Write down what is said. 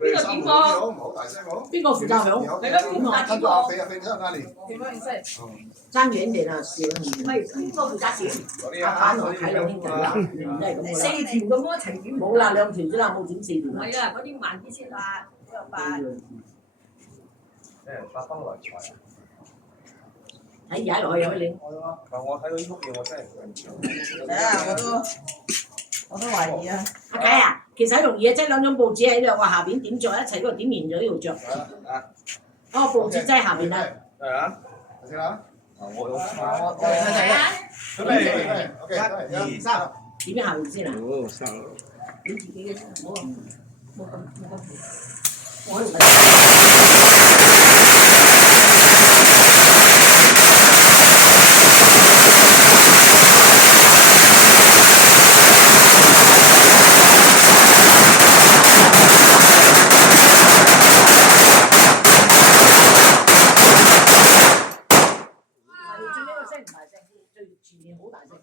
邊個點過？唔好大聲講。邊個負責響？你嗰邊負責點過？阿肥聽阿你。點過意思？爭遠點啊，少唔係邊個負責點？阿反我睇兩兄弟啦，唔係咁四條咁樣一齊點？冇啦，兩條啫啦，冇點四條。唔係啊，嗰啲慢啲先啦，呢個八。八方來財啊！睇踩落去可以你。我睇到呢幅嘢，我真係唔信。係啊，我都懷疑啊。阿佳啊，其實好容易啊，即係兩張報紙喺兩個下邊點着一齊嗰度點完咗呢度着。嗰個報紙擠下邊啦。係啊，先啦。我係啊。準備，OK，一、二、三。點下邊先啊？哦，三。你自己嘅先，唔好冇咁。我最呢個聲唔大聲，最前面好大聲。